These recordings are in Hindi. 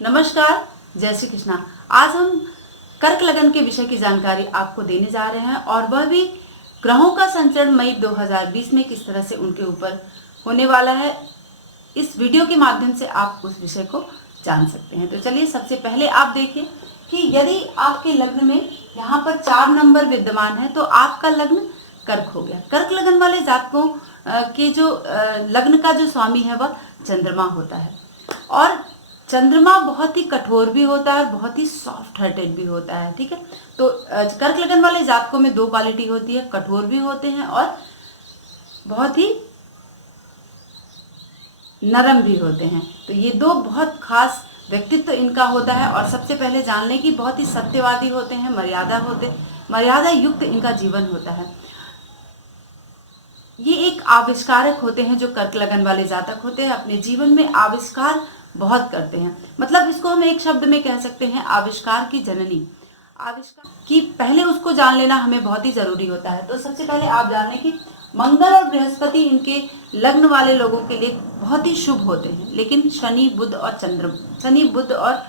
नमस्कार, जय श्री कृष्णा। आज हम कर्क लगन के विषय की जानकारी आपको देने जा रहे हैं और वह भी ग्रहों का संचरण मई 2020 में किस तरह से उनके ऊपर होने वाला है। इस वीडियो के माध्यम से आप उस विषय को जान सकते हैं। तो चलिए, सबसे पहले आप देखिए कि यदि आपके लग्न में यहाँ पर 4 नंबर विद्यमान है तो आपका लग्न कर्क हो गया। कर्क लगन वाले जातकों के जो लग्न का जो स्वामी है वह चंद्रमा होता है और चंद्रमा बहुत ही कठोर भी होता है और बहुत ही सॉफ्ट हार्टेड भी होता है। ठीक है, तो कर्क लगन वाले जातकों में 2 क्वालिटी होती है, कठोर भी होते हैं और बहुत ही नरम भी होते हैं। तो ये 2 बहुत खास व्यक्तित्व इनका होता है। और सबसे पहले जान लें कि बहुत ही सत्यवादी होते हैं, मर्यादा युक्त इनका जीवन होता है। ये एक आविष्कारक होते हैं जो कर्क लगन वाले जातक होते हैं, अपने जीवन में आविष्कार बहुत करते हैं। मतलब इसको हम एक शब्द में कह सकते हैं, आविष्कार की जननी। आविष्कार की पहले उसको जान लेना हमें बहुत ही जरूरी होता है। तो सबसे पहले आप जान लें कि मंगल और बृहस्पति इनके लग्न वाले लोगों के लिए बहुत ही शुभ होते हैं, लेकिन शनि बुध और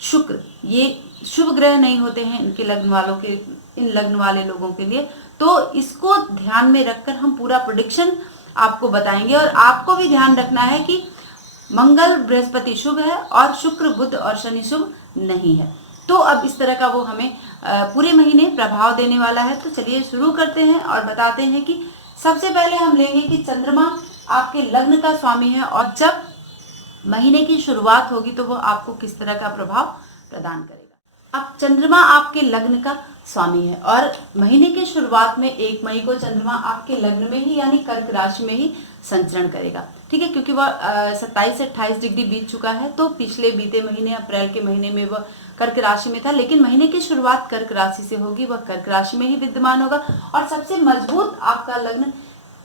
शुक्र ये शुभ ग्रह नहीं होते हैं इन लग्न वाले लोगों के लिए। तो इसको ध्यान में रखकर हम पूरा प्रेडिक्शन आपको बताएंगे और आपको भी ध्यान रखना है कि मंगल बृहस्पति शुभ है और शुक्र बुध और शनि शुभ नहीं है। तो अब इस तरह का वो हमें पूरे महीने प्रभाव देने वाला है। तो चलिए शुरू करते हैं और बताते हैं कि सबसे पहले हम लेंगे कि चंद्रमा आपके लग्न का स्वामी है और जब महीने की शुरुआत होगी तो वो आपको किस तरह का प्रभाव प्रदान करेगा। अब चंद्रमा आपके लग्न का स्वामी है और महीने की शुरुआत में 1 मई को चंद्रमा आपके लग्न में ही यानी कर्क राशि में ही संचरण करेगा। ठीक है, क्योंकि वह 27 से 28 डिग्री बीत चुका है। तो पिछले बीते महीने अप्रैल के महीने में वह कर्क राशि में था, लेकिन महीने की शुरुआत कर्क राशि से होगी, वह कर्क राशि में ही विद्यमान होगा और सबसे मजबूत आपका लग्न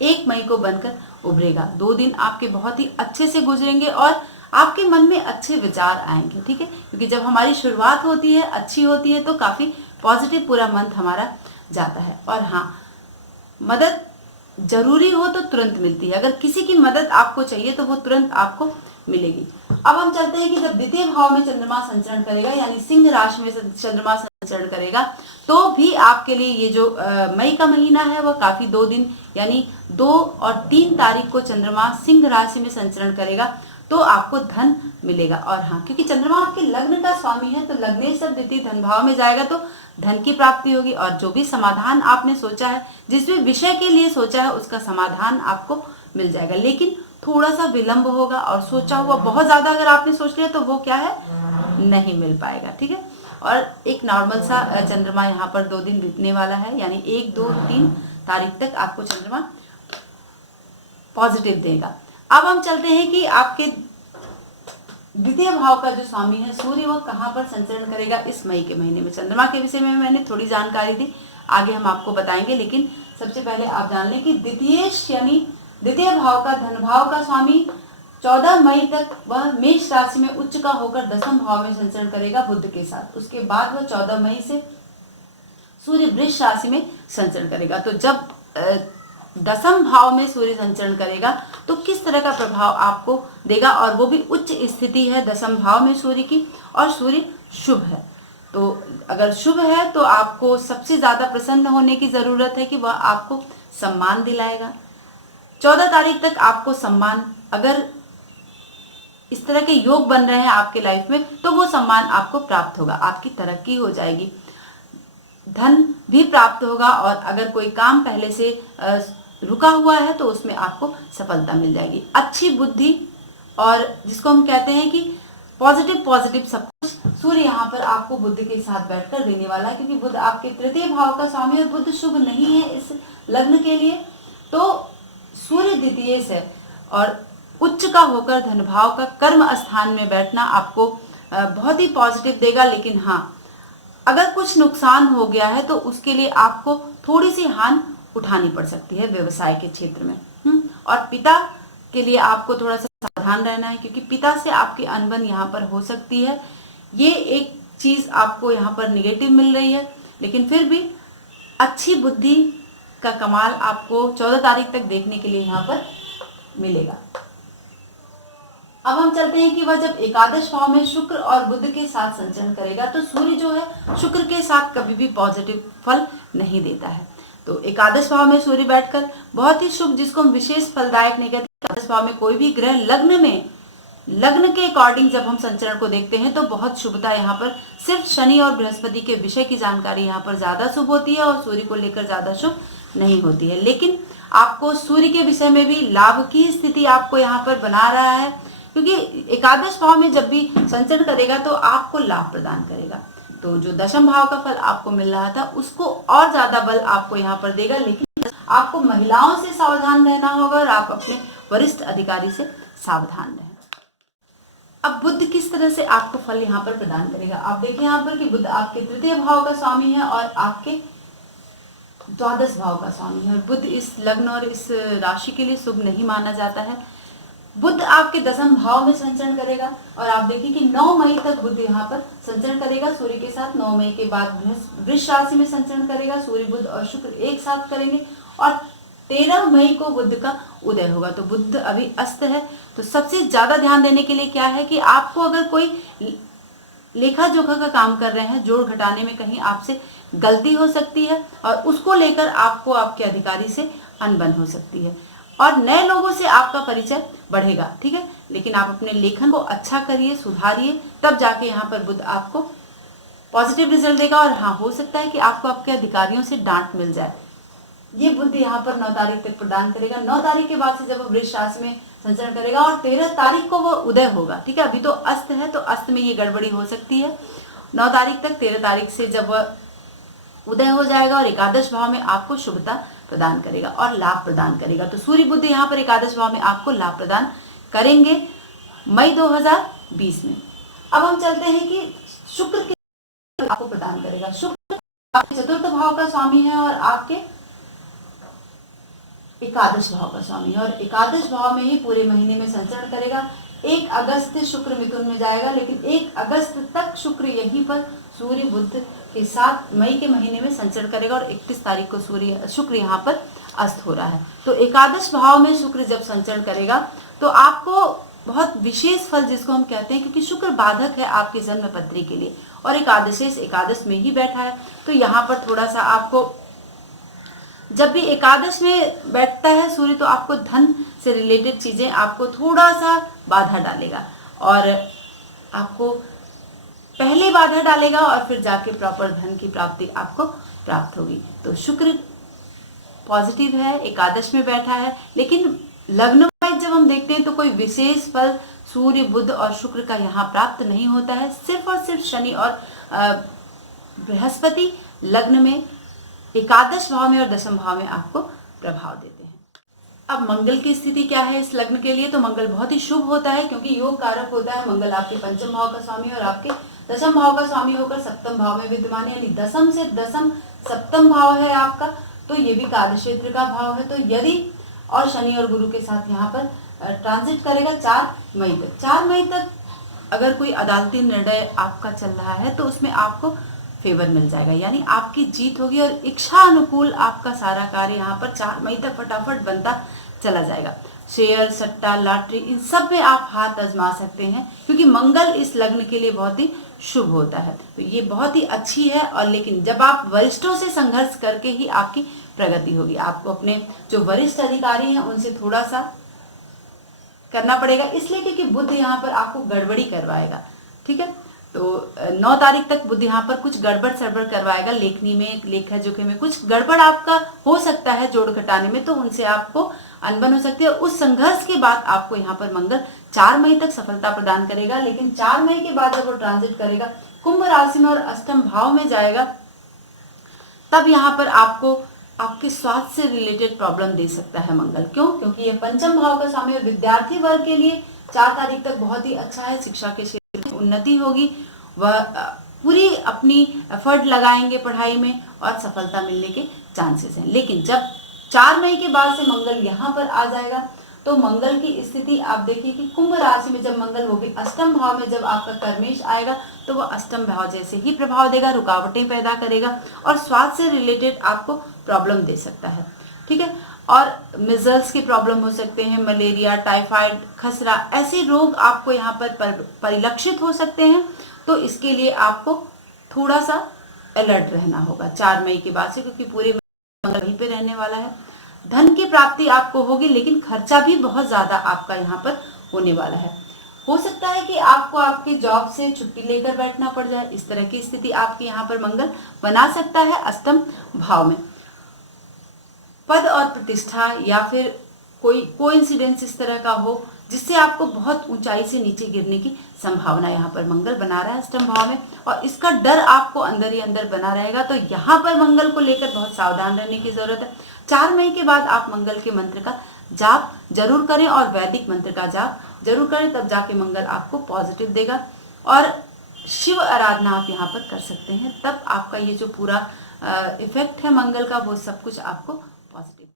1 मई को बनकर उभरेगा। 2 दिन आपके बहुत ही अच्छे से गुजरेंगे और आपके मन में अच्छे विचार आएंगे। ठीक है, क्योंकि जब हमारी शुरुआत होती है अच्छी होती है तो काफी पॉजिटिव पूरा मंथ हमारा जाता है। और हाँ, मदद जरूरी हो तो तुरंत मिलती है। अगर किसी की मदद आपको चाहिए तो वो तुरंत आपको मिलेगी। अब हम चलते हैं कि जब द्वितीय भाव में चंद्रमा संचरण करेगा यानी सिंह राशि में चंद्रमा संचरण करेगा तो भी आपके लिए ये जो मई का महीना है वह काफी 2 दिन यानी 2 और 3 तारीख को चंद्रमा सिंह राशि में संचरण करेगा तो आपको धन मिलेगा। और हाँ, क्योंकि चंद्रमा आपके लग्न का स्वामी है तो लग्नेश्वर द्वितीय धन भाव में जाएगा तो धन की प्राप्ति होगी और जो भी समाधान आपने सोचा है, जिस भी विषय के लिए सोचा है उसका समाधान आपको मिल जाएगा, लेकिन थोड़ा सा विलंब होगा और सोचा हुआ बहुत ज्यादा अगर आपने सोच लिया तो वो क्या है, नहीं मिल पाएगा। ठीक है, और एक नॉर्मल सा चंद्रमा यहाँ पर 2 दिन बीतने वाला है यानी 1, 2, 3 तारीख तक आपको चंद्रमा पॉजिटिव देगा। अब हम चलते हैं कि आपके द्वितीय भाव का जो स्वामी है सूर्य वह कहाँ पर संचरण करेगा इस मई के महीने में। चंद्रमा के विषय में मैंने थोड़ी जानकारी दी, आगे हम आपको बताएंगे, लेकिन सबसे पहले आप जान लें कि द्वितीय भाव का धन भाव का स्वामी 14 मई तक वह मेष राशि में उच्च का होकर 10वें भाव में संचरण करेगा बुध के साथ। उसके बाद वह 14 मई से सूर्य वृष राशि में संचरण करेगा। तो जब 10वें भाव में सूर्य संचरण करेगा तो किस तरह का प्रभाव आपको देगा, और वो भी उच्च स्थिति है 10वें भाव में सूर्य की और सूर्य शुभ है। तो अगर शुभ है तो आपको सबसे ज्यादा प्रसन्न होने की जरूरत है कि वह आपको सम्मान दिलाएगा। 14 तारीख तक आपको सम्मान, अगर इस तरह के योग बन रहे हैं आपके लाइफ में तो वो सम्मान आपको प्राप्त होगा, आपकी तरक्की हो जाएगी, धन भी प्राप्त होगा और अगर कोई काम पहले से रुका हुआ है तो उसमें आपको सफलता मिल जाएगी। अच्छी बुद्धि और जिसको हम कहते हैं कि पॉजिटिव सब कुछ सूर्य यहाँ पर आपको बुध के साथ बैठकर देने वाला है, क्योंकि बुध आपके तृतीय भाव का स्वामी और बुध शुभ नहीं है इस लग्न के लिए। तो सूर्य द्वितीय से और उच्च का होकर धन भाव का कर्म स्थान में बैठना आपको बहुत ही पॉजिटिव देगा। लेकिन हाँ, अगर कुछ नुकसान हो गया है तो उसके लिए आपको थोड़ी सी हानि उठानी पड़ सकती है व्यवसाय के क्षेत्र में। और पिता के लिए आपको थोड़ा सा सावधान रहना है, क्योंकि पिता से आपकी अनबन यहाँ पर हो सकती है। ये एक चीज आपको यहाँ पर निगेटिव मिल रही है, लेकिन फिर भी अच्छी बुद्धि का कमाल आपको 14 तारीख तक देखने के लिए यहाँ पर मिलेगा। अब हम चलते हैं कि वह जब एकादश भाव में शुक्र और बुध के साथ संचरण करेगा तो सूर्य जो है शुक्र के साथ कभी भी पॉजिटिव फल नहीं देता है। तो एकादश भाव में सूर्य बैठकर बहुत ही शुभ, जिसको हम विशेष फलदायक नहीं कहते, एकादश भाव में कोई भी ग्रह लग्न के अकॉर्डिंग जब हम संचरण को देखते हैं तो बहुत शुभता यहाँ पर सिर्फ शनि और बृहस्पति के विषय की जानकारी यहाँ पर ज्यादा शुभ होती है और सूर्य को लेकर ज्यादा शुभ नहीं होती है। लेकिन आपको सूर्य के विषय में भी लाभ की स्थिति आपको यहाँ पर बना रहा है, क्योंकि एकादश भाव में जब भी संचरण करेगा तो आपको लाभ प्रदान करेगा। तो जो दशम भाव का फल आपको मिल रहा था उसको और ज्यादा बल आपको यहाँ पर देगा। लेकिन आपको महिलाओं से सावधान रहना होगा और आप अपने वरिष्ठ अधिकारी से सावधान रहें। अब बुध किस तरह से आपको फल यहाँ पर प्रदान करेगा, आप देखिए यहाँ पर कि बुध आपके तृतीय भाव का स्वामी है और आपके द्वादश भाव का स्वामी है। और बुध इस लग्न और इस राशि के लिए शुभ नहीं माना जाता है। बुध आपके दशम भाव में संचरण करेगा और आप देखिए कि 9 मई तक बुध यहाँ पर संचरण करेगा सूर्य के साथ। 9 मई के बाद वृष राशि में संचरण करेगा, सूर्य बुध और शुक्र एक साथ करेंगे और 13 मई को बुध का उदय होगा। तो बुध अभी अस्त है। तो सबसे ज्यादा ध्यान देने के लिए क्या है कि आपको अगर कोई लेखा जोखा का काम कर रहे हैं, जोड़ घटाने में कहीं आपसे गलती हो सकती है और उसको लेकर आपको आपके अधिकारी से अनबन हो सकती है और नए लोगों से आपका परिचय बढ़ेगा, ठीक है। लेकिन आप अपने लेखन को अच्छा करिए, सुधारिए, तब जाके यहाँ पर बुध आपको पॉजिटिव रिजल्ट देगा। और हाँ, हो सकता है कि आपको आपके अधिकारियों से डांट मिल जाए। ये बुध यहाँ पर 9 तारीख तक प्रदान करेगा। 9 तारीख के बाद से जब वो वृष राशि में संचरण करेगा और 13 तारीख को वो उदय होगा, ठीक है। अभी तो अस्त है, तो अस्त में ये गड़बड़ी हो सकती है। 9 तारीख तक, 13 तारीख से जब वह उदय हो जाएगा और एकादश भाव में आपको शुभता प्रदान करेगा और लाभ प्रदान करेगा। तो सूर्य बुध यहाँ पर एकादश भाव में आपको लाभ प्रदान करेंगे मई 2020 में। अब हम चलते हैं कि शुक्र के आपको प्रदान करेगा। शुक्र आपके चतुर्थ भाव का स्वामी है और आपके एकादश भाव का स्वामी है और एकादश भाव में ही पूरे महीने में संचरण करेगा। 1 अगस्त शुक्र मिथुन में जाएगा, लेकिन 1 अगस्त तक शुक्र यहीं पर सूर्य बुध के साथ मई के महीने में संचरण करेगा और 31 तारीख को शुक्र यहाँ पर अस्त हो रहा है। तो एकादश भाव में शुक्र जब संचरण करेगा तो आपको बहुत विशेष फल, जिसको हम कहते हैं, क्योंकि शुक्र बाधक है आपके जन्म पत्री के लिए और एकादश में ही बैठा है। तो यहाँ पर थोड़ा सा आपको, जब भी एकादश में बैठता है सूर्य, तो आपको धन से रिलेटेड चीजें आपको थोड़ा सा बाधा डालेगा और आपको पहले बाधा डालेगा और फिर जाके प्रॉपर धन की प्राप्ति आपको प्राप्त होगी। तो शुक्र पॉजिटिव है, एकादश में बैठा है, लेकिन लग्न वाइज जब हम देखते हैं तो कोई विशेष फल सूर्य बुध और शुक्र का यहाँ प्राप्त नहीं होता है। सिर्फ और सिर्फ शनि और बृहस्पति लग्न में, एकादश भाव में और दशम भाव में आपको प्रभाव देते हैं। अब मंगल की स्थिति क्या है इस लग्न के लिए, तो मंगल बहुत ही शुभ होता है क्योंकि योग कारक होता है। मंगल आपके पंचम भाव का स्वामी और आपके दशम भाव का स्वामी होकर सप्तम भाव में विद्यमान है, यानी दशम से दशम सप्तम भाव है आपका, तो ये भी कार्य क्षेत्र का भाव है। तो यदि और शनि और गुरु के साथ यहाँ पर ट्रांजिट करेगा 4 मई तक। 4 मई तक अगर कोई अदालती निर्णय आपका चल रहा है तो उसमें आपको फेवर मिल जाएगा, यानी आपकी जीत होगी और इच्छा अनुकूल आपका सारा कार्य यहाँ पर 4 मई तक फटाफट बनता चला जाएगा। शेयर, सट्टा, लॉटरी, इन सब में आप हाथ आजमा सकते हैं क्योंकि मंगल इस लग्न के लिए बहुत ही शुभ होता है। तो ये बहुत ही अच्छी है। और लेकिन जब आप वरिष्ठों से संघर्ष करके ही आपकी प्रगति होगी। आपको अपने जो वरिष्ठ अधिकारी हैं उनसे थोड़ा सा करना पड़ेगा, इसलिए क्योंकि बुध यहाँ पर आपको गड़बड़ी करवाएगा, ठीक है। तो 9 तारीख तक बुध यहाँ पर कुछ गड़बड़ सड़बड़ करवाएगा, लेखनी में, लेखा जोखे में कुछ गड़बड़ आपका हो सकता है जोड़ घटाने में, तो उनसे आपको अनबन हो सकती है। उस संघर्ष के बाद आपको यहाँ पर मंगल 4 मई तक सफलता प्रदान करेगा, लेकिन 4 मई के बाद जब वो ट्रांजिट करेगा कुंभ राशि में और अष्टम भाव में जाएगा, तब यहाँ पर आपको आपके स्वास्थ्य से रिलेटेड प्रॉब्लम दे सकता है मंगल। क्यों? क्योंकि ये पंचम भाव का स्वामी और विद्यार्थी वर्ग के लिए 4 तारीख तक बहुत ही अच्छा है। शिक्षा के क्षेत्र में उन्नति होगी, वह पूरी अपनी एफर्ट लगाएंगे पढ़ाई में और सफलता मिलने के चांसेस हैं। लेकिन जब 4 मई के बाद से मंगल यहाँ पर आ जाएगा तो मंगल की स्थिति आप देखिए कि कुंभ राशि में जब मंगल, वो भी अष्टम भाव में जब आपका कर्मेश आएगा तो वह अष्टम भाव जैसे ही प्रभाव देगा, रुकावटें पैदा करेगा और स्वास्थ्य से रिलेटेड आपको प्रॉब्लम दे सकता है, ठीक है। और मिजल्स की प्रॉब्लम हो सकते हैं, मलेरिया, टाइफाइड, खसरा, ऐसे रोग आपको यहाँ पर परिलक्षित हो सकते हैं। तो इसके लिए आपको थोड़ा सा अलर्ट रहना होगा 4 मई के बाद से, क्योंकि पूरे मंगल वहीं पे रहने वाला है। धन की प्राप्ति आपको होगी, लेकिन खर्चा भी बहुत ज्यादा आपका यहाँ पर होने वाला है। हो सकता है कि आपको आपकी जॉब से छुट्टी लेकर बैठना पड़ जाए, इस तरह की स्थिति आपकी यहाँ पर मंगल बना सकता है अष्टम भाव में। पद और प्रतिष्ठा या फिर कोई कोइंसिडेंस इस तरह का हो जिससे आपको बहुत ऊंचाई से नीचे गिरने की संभावना यहाँ पर मंगल बना रहा है अष्टम भाव में, और इसका डर आपको अंदर ही अंदर बना रहेगा। तो यहाँ पर मंगल को लेकर बहुत सावधान रहने की जरूरत है। 4 मई के बाद आप मंगल के मंत्र का जाप जरूर करें और वैदिक मंत्र का जाप जरूर करें, तब जाके मंगल आपको पॉजिटिव देगा। और शिव आराधना आप यहाँ पर कर सकते हैं, तब आपका ये जो पूरा इफेक्ट है मंगल का वो सब कुछ आपको पॉजिटिव।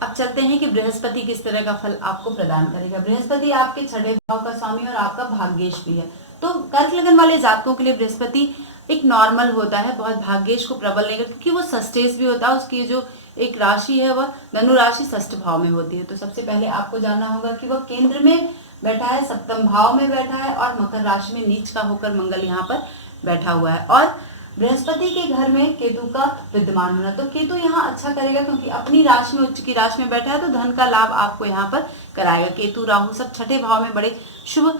अब चलते हैं कि बृहस्पति किस तरह का फल आपको प्रदान करेगा। बृहस्पति आपके 6ठे भाव का स्वामी और आपका भाग्येश भी है। तो कर्क लगन वाले जातकों के लिए बृहस्पति एक नॉर्मल होता है, बहुत भाग्येश को प्रबल नहीं करता, क्योंकि वो षष्ठेश भी होता है। उसकी जो एक राशि है वह धनु राशि षष्ठ भाव में होती है। तो सबसे पहले आपको जानना होगा कि वह केंद्र में बैठा है, सप्तम भाव में बैठा है और मकर राशि में नीच का होकर मंगल यहाँ पर बैठा हुआ है। और बृहस्पति के घर में केतु का विद्यमान होना, तो केतु यहाँ अच्छा करेगा, क्योंकि अपनी राशि में, उच्च की राशि में बैठा है, तो धन का लाभ आपको यहाँ पर कराएगा। केतु राहु सब 6ठे भाव में बड़े शुभ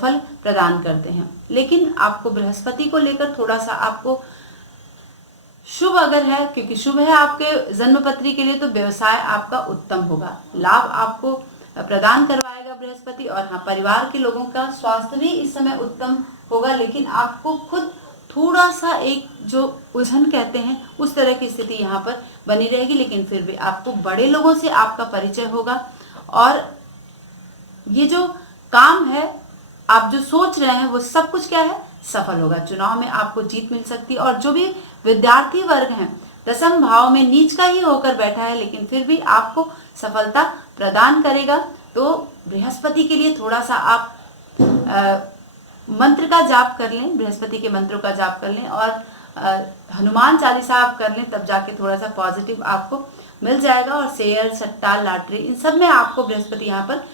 फल प्रदान करते हैं। लेकिन आपको बृहस्पति को लेकर थोड़ा सा आपको शुभ अगर है, क्योंकि शुभ है आपके जन्मपत्री के लिए, तो व्यवसाय आपका उत्तम होगा, लाभ आपको प्रदान करवाएगा बृहस्पति। और हाँ, परिवार के लोगों का स्वास्थ्य भी इस समय उत्तम होगा, लेकिन आपको खुद थोड़ा सा एक जो उलझन कहते हैं उस तरह की स्थिति यहाँ पर बनी रहेगी। लेकिन फिर भी आपको बड़े लोगों से आपका परिचय होगा और ये जो काम है, आप जो सोच रहे हैं वो सब कुछ क्या है, सफल होगा। चुनाव में आपको जीत मिल सकती है। और जो भी विद्यार्थी वर्ग हैं, दसम भाव में नीच का ही होकर बैठा है, लेकिन फिर भी आपको सफलता प्रदान करेगा। तो बृहस्पति के लिए थोड़ा सा आप मंत्र का जाप कर लें, बृहस्पति के मंत्रों का जाप कर लें और हनुमान चालीसा आप कर लें, तब जाके थोड़ा सा पॉजिटिव आपको मिल जाएगा। और शेयर, सट्टा, लॉटरी, इन सब में आपको बृहस्पति यहाँ पर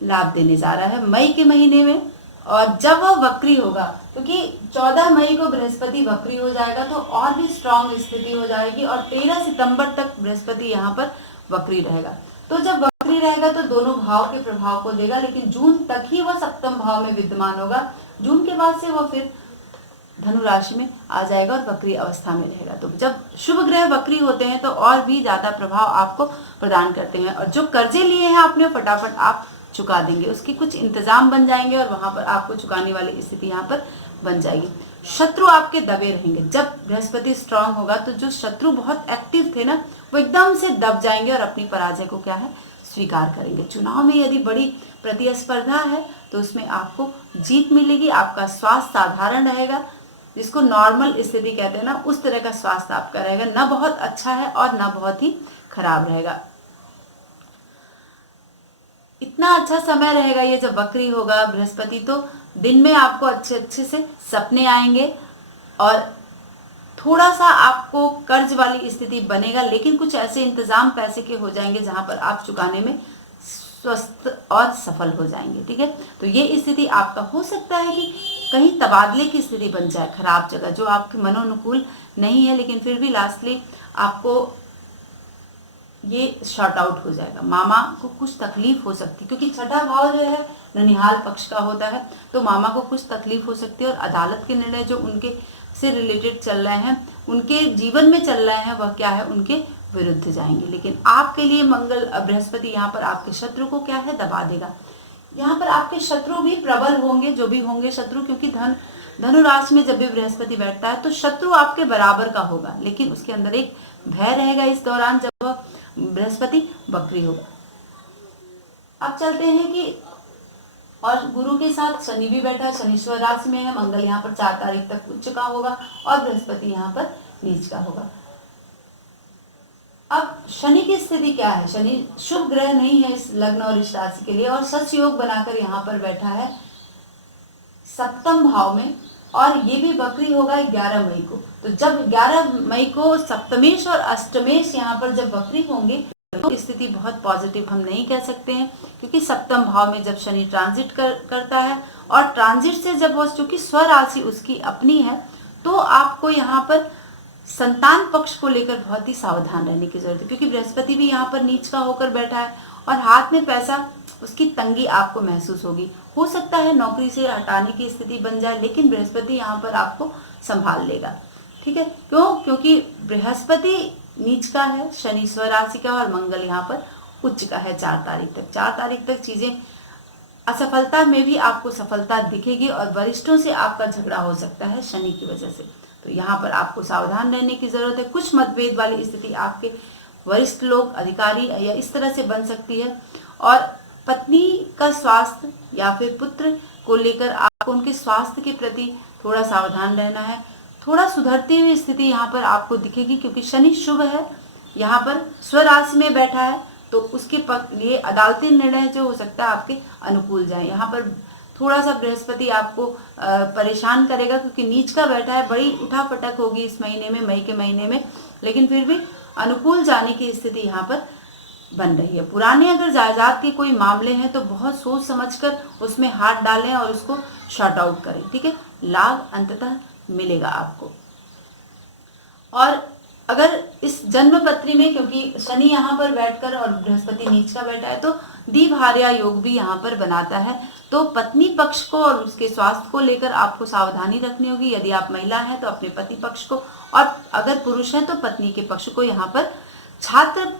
लाभ देने जा रहा है मई के महीने में। और जब वह वक्री होगा, क्योंकि 14 मई को बृहस्पति वक्री हो जाएगा, तो और भी स्ट्रांग स्थिति हो जाएगी। और 13 सितंबर तक बृहस्पति यहाँ पर वक्री रहेगा। तो जब वक्री रहेगा तो दोनों भाव के प्रभाव को देगा, लेकिन जून तक ही वह सप्तम भाव में विद्यमान होगा। जून के बाद से वह फिर धनु राशि में आ जाएगा और वक्री अवस्था में रहेगा। तो जब शुभ ग्रह वक्री होते हैं तो और भी ज्यादा प्रभाव आपको प्रदान करते हैं। और जो कर्जे लिए हैं आपने, फटाफट आप चुका देंगे, उसके कुछ इंतजाम बन जाएंगे और वहां पर आपको चुकाने वाली स्थिति यहाँ पर बन जाएगी। शत्रु आपके दबे रहेंगे। जब बृहस्पति स्ट्रांग होगा तो जो शत्रु बहुत एक्टिव थे ना, वो एकदम से दब जाएंगे और अपनी पराजय को क्या है, स्वीकार करेंगे। चुनाव में यदि बड़ी प्रतिस्पर्धा है तो उसमें आपको जीत मिलेगी। आपका स्वास्थ्य साधारण रहेगा, जिसको नॉर्मल स्थिति कहते हैं ना, उस तरह का स्वास्थ्य आपका रहेगा, ना बहुत अच्छा है और ना बहुत ही खराब रहेगा। इतना अच्छा समय रहेगा ये जब वक्री होगा बृहस्पति, तो दिन में आपको अच्छे अच्छे से सपने आएंगे और थोड़ा सा आपको कर्ज वाली स्थिति बनेगा, लेकिन कुछ ऐसे इंतजाम पैसे के हो जाएंगे जहां पर आप चुकाने में स्वस्थ और सफल हो जाएंगे। ठीक है, तो ये स्थिति आपका हो सकता है कि कहीं तबादले की स्थिति बन जाए खराब जगह, जो आपके मनोनुकूल नहीं है, लेकिन फिर भी लास्टली आपको ये शॉर्ट आउट हो जाएगा। मामा को कुछ तकलीफ हो सकती है, क्योंकि 6ठा भाव जो है ननिहाल पक्ष का होता है, तो मामा को कुछ तकलीफ हो सकती है। और अदालत के निर्णय जो उनके से रिलेटेड चल रहे हैं, उनके जीवन में चल रहे हैं, वह क्या है, उनके विरुद्ध जाएंगे। लेकिन आपके लिए मंगल बृहस्पति यहाँ पर आपके शत्रु को क्या है, दबा देगा। यहाँ पर आपके शत्रु भी प्रबल होंगे, जो भी होंगे शत्रु, क्योंकि धनु राशि में जब भी बृहस्पति बैठता है तो शत्रु आपके बराबर का होगा, लेकिन उसके अंदर एक भय रहेगा इस दौरान जब वह बृहस्पति वक्री होगा। अब चलते हैं कि और गुरु के साथ शनि भी बैठा है, शनिश्वर राशि में है। मंगल यहाँ पर 4 तारीख तक उच्च का होगा और बृहस्पति यहाँ पर नीच का होगा। अब शनि की स्थिति क्या है, शनि शुभ ग्रह नहीं है इस लग्न और इस राशि के लिए, और सच योग बनाकर यहाँ पर बैठा है सप्तम भाव में और ये भी वक्री होगा 11 मई को। तो जब 11 मई को सप्तमेश और अष्टमेश यहाँ पर जब वक्री होंगे तो स्थिति बहुत पॉजिटिव हम नहीं कह सकते हैं, क्योंकि सप्तम भाव में जब शनि ट्रांजिट करता है और ट्रांजिट से जब वो, चूंकि स्वराशि उसकी अपनी है, तो आपको यहाँ पर संतान पक्ष को लेकर बहुत ही सावधान रहने की जरूरत है, क्योंकि बृहस्पति भी यहाँ पर नीच का होकर बैठा है और हाथ में पैसा, उसकी तंगी आपको महसूस होगी। हो सकता है नौकरी से हटाने की स्थिति बन जाए, लेकिन बृहस्पति यहाँ पर आपको संभाल लेगा। ठीक है, क्यों? क्योंकि बृहस्पति नीच का है, शनि स्वराशि का, और मंगल यहाँ पर उच्च का है 4 तारीख तक। 4 तारीख तक चीजें, असफलता में भी आपको सफलता दिखेगी और वरिष्ठों से आपका झगड़ा हो सकता है शनि की वजह से। तो यहाँ पर आपको सावधान रहने की जरूरत है। कुछ मतभेद वाली स्थिति आपके वरिष्ठ लोग, अधिकारी या इस तरह से बन सकती है, और पत्नी का स्वास्थ्य या फिर पुत्र को लेकर आपको उनके स्वास्थ्य के प्रति थोड़ा सावधान रहना है। थोड़ा सुधरती हुई स्थिति यहाँ पर आपको दिखेगी, क्योंकि शनि शुभ है, यहाँ पर स्वराशि में बैठा है, तो उसके लिए अदालती निर्णय जो हो सकता है आपके अनुकूल जाए। यहाँ पर थोड़ा सा बृहस्पति आपको परेशान करेगा, क्योंकि नीच का बैठा है, बड़ी उठापटक होगी इस महीने में, मई के महीने में, लेकिन फिर भी अनुकूल जाने की स्थिति यहाँ पर बन रही है। पुराने अगर जायदाद के कोई मामले हैं तो बहुत सोच समझकर उसमें हाथ डालें और उसको शॉर्ट आउट करें। ठीक है, लाभ अंततः मिलेगा आपको। और अगर इस जन्म पत्री में, क्योंकि शनि यहाँ पर बैठकर और बृहस्पति नीच का बैठा है, तो द्विभार्या योग भी यहाँ पर बनाता है, तो पत्नी पक्ष को और उसके स्वास्थ्य को लेकर आपको सावधानी रखनी होगी। यदि आप महिला हैं तो अपने पति पक्ष को, और अगर पुरुष हैं तो पत्नी के पक्ष को। यहाँ पर छात्र,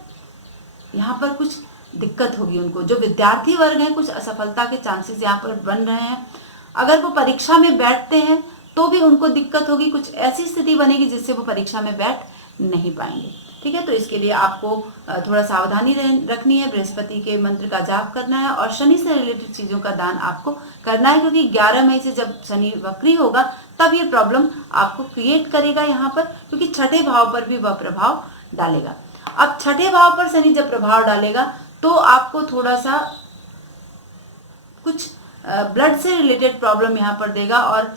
यहाँ पर कुछ दिक्कत होगी उनको, जो विद्यार्थी वर्ग हैं, कुछ असफलता के चांसेस यहाँ पर बन रहे हैं। अगर वो परीक्षा में बैठते हैं तो भी उनको दिक्कत होगी, कुछ ऐसी स्थिति बनेगी जिससे वो परीक्षा में बैठ नहीं पाएंगे। ठीक है, तो इसके लिए आपको थोड़ा सावधानी रखनी है, बृहस्पति के मंत्र का जाप करना है और शनि से रिलेटेड चीजों का दान आपको करना है, क्योंकि 11 मई से जब शनि वक्री होगा तब ये प्रॉब्लम आपको क्रिएट करेगा यहाँ पर, क्योंकि छठे भाव पर भी वह प्रभाव डालेगा। अब छठे भाव पर शनि जब प्रभाव डालेगा तो आपको थोड़ा सा कुछ ब्लड से रिलेटेड प्रॉब्लम यहाँ पर देगा, और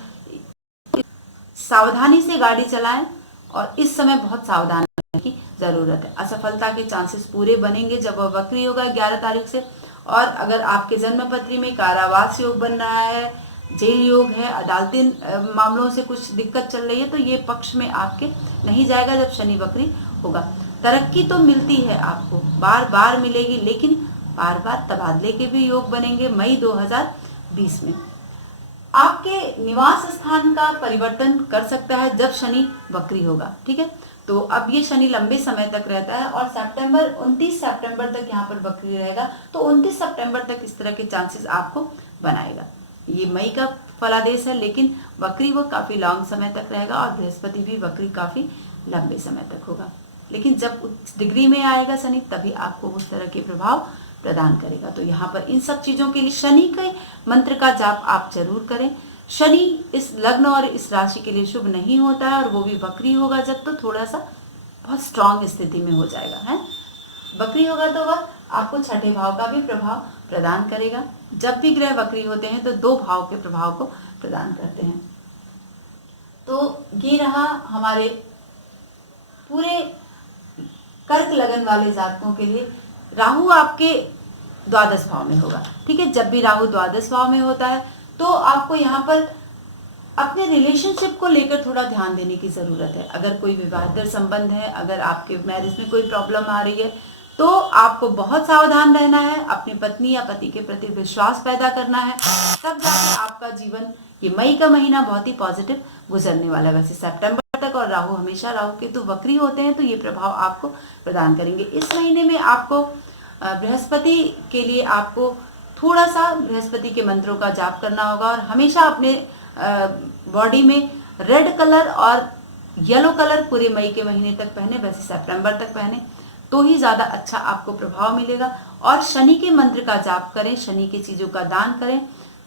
सावधानी से गाड़ी चलाएं और इस समय बहुत सावधान रहने की जरूरत है। असफलता के चांसेस पूरे बनेंगे जब वह वक्री होगा 11 तारीख से। और अगर आपके जन्म पत्री में कारावास योग बन रहा है, जेल योग है, अदालती मामलों से कुछ दिक्कत चल रही है, तो ये पक्ष में आपके नहीं जाएगा जब शनि वक्री होगा। तरक्की तो मिलती है आपको, बार बार मिलेगी, लेकिन बार बार तबादले के भी योग बनेंगे मई 2020 में। आपके निवास स्थान का परिवर्तन कर सकता है जब शनि वक्री होगा। ठीक है, तो अब ये शनि लंबे समय तक रहता है और 29 सितंबर तक यहाँ पर वक्री रहेगा, तो 29 सितंबर तक इस तरह के चांसेस आपको बनाएगा। ये मई का फलादेश है, लेकिन वक्री वो काफी लॉन्ग समय तक रहेगा और बृहस्पति भी वक्री काफी लंबे समय तक होगा। लेकिन जब उच्च डिग्री में आएगा शनि, तभी आपको उस तरह के प्रभाव प्रदान करेगा। तो यहाँ पर इन सब चीजों के लिए शनि के मंत्र का जाप आप जरूर करें। शनि इस लग्न और इस राशि के लिए शुभ नहीं होता है, और वो भी वक्री होगा जब, तो थोड़ा सा बहुत स्ट्रांग स्थिति में हो जाएगा है। वक्री होगा तो वह आपको छठे भाव का भी प्रभाव प्रदान करेगा। जब भी ग्रह वक्री होते हैं तो 2 भाव के प्रभाव को प्रदान करते हैं। तो ये रहा हमारे पूरे कर्क लगन वाले जातकों के लिए। राहु आपके द्वादश भाव में होगा। ठीक है, जब भी राहु द्वादश भाव में होता है तो आपको यहाँ पर अपने रिलेशनशिप को लेकर थोड़ा ध्यान देने की जरूरत है। अगर कोई विवाहित संबंध है, अगर आपके मैरिज में कोई प्रॉब्लम आ रही है, तो आपको बहुत सावधान रहना है, अपनी पत्नी या पति के प्रति विश्वास पैदा करना है, तब जाकर आपका जीवन, ये मई का महीना बहुत ही पॉजिटिव गुजरने वाला है। वैसे सितंबर तक, और राहु हमेशा, राहु केतु वक्री होते हैं तो ये प्रभाव आपको प्रदान करेंगे। इस महीने में आपको बृहस्पति के लिए आपको थोड़ा सा बृहस्पति के मंत्रों का जाप करना होगा, और हमेशा अपने बॉडी में रेड कलर और येलो कलर पूरे मई के महीने तक पहने, वैसे सितंबर तक पहने, तो ही ज्यादा अच्छा आपको प्रभाव मिलेगा। और शनि के मंत्र का जाप करें, शनि की चीजों का दान करें,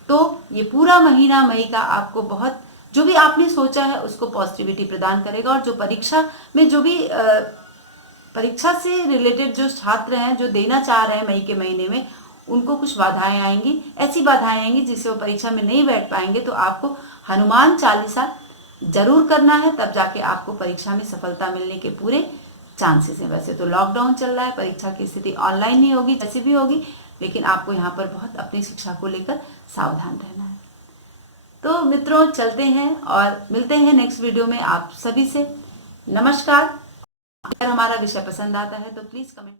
तो ये पूरा महीना मई का आपको बहुत, जो भी आपने सोचा है उसको पॉजिटिविटी प्रदान करेगा। और जो परीक्षा में, जो भी परीक्षा से रिलेटेड जो छात्र हैं, जो देना चाह रहे हैं मई के महीने में, उनको कुछ बाधाएं आएंगी, ऐसी बाधाएं आएंगी जिससे वो परीक्षा में नहीं बैठ पाएंगे। तो आपको हनुमान चालीसा जरूर करना है, तब जाके आपको परीक्षा में सफलता मिलने के पूरे चांसेस हैं। वैसे तो लॉकडाउन चल रहा है, परीक्षा की स्थिति ऑनलाइन ही होगी, जैसी भी होगी, लेकिन आपको यहाँ पर बहुत अपनी शिक्षा को लेकर सावधान रहना है। तो मित्रों चलते हैं और मिलते हैं नेक्स्ट वीडियो में आप सभी से। नमस्कार। अगर हमारा विषय पसंद आता है तो प्लीज कमेंट